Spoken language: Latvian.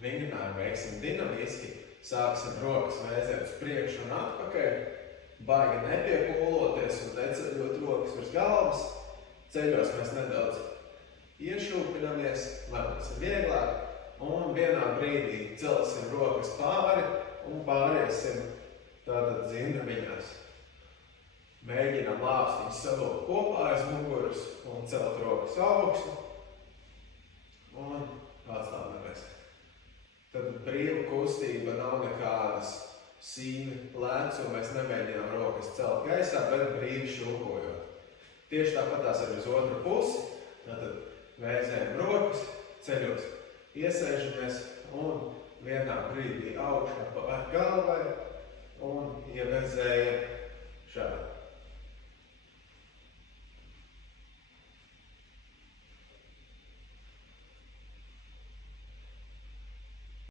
Vingrinājumu veiksim dinamiski, sāksim rokas vēzēt uz priekšu un atpakaļ, baigi nepiepūloties un neceļot rokas virs galvas. Ceļos mēs nedaudz iešūpinamies, lai mums ir vieglāk, un vienā brīdī celsim rokas pāri un pāriesim tātad zindramiņās. Mēģinām lāpstiņus savilkt kopā aiz muguras un celt rokas augstu un atstāvamies. Tad brīva kustība nav nekādas sīvi lēcu, un mēs nemēģinām rokas celt gaisā, bet brīvi šūpojot. Tieši tāpat tās ir uz otru pusi, tātad vēzējam rokas, ceļos iesēžamies un vienā brīdī augšā pār galvai un ievēzējam šādi.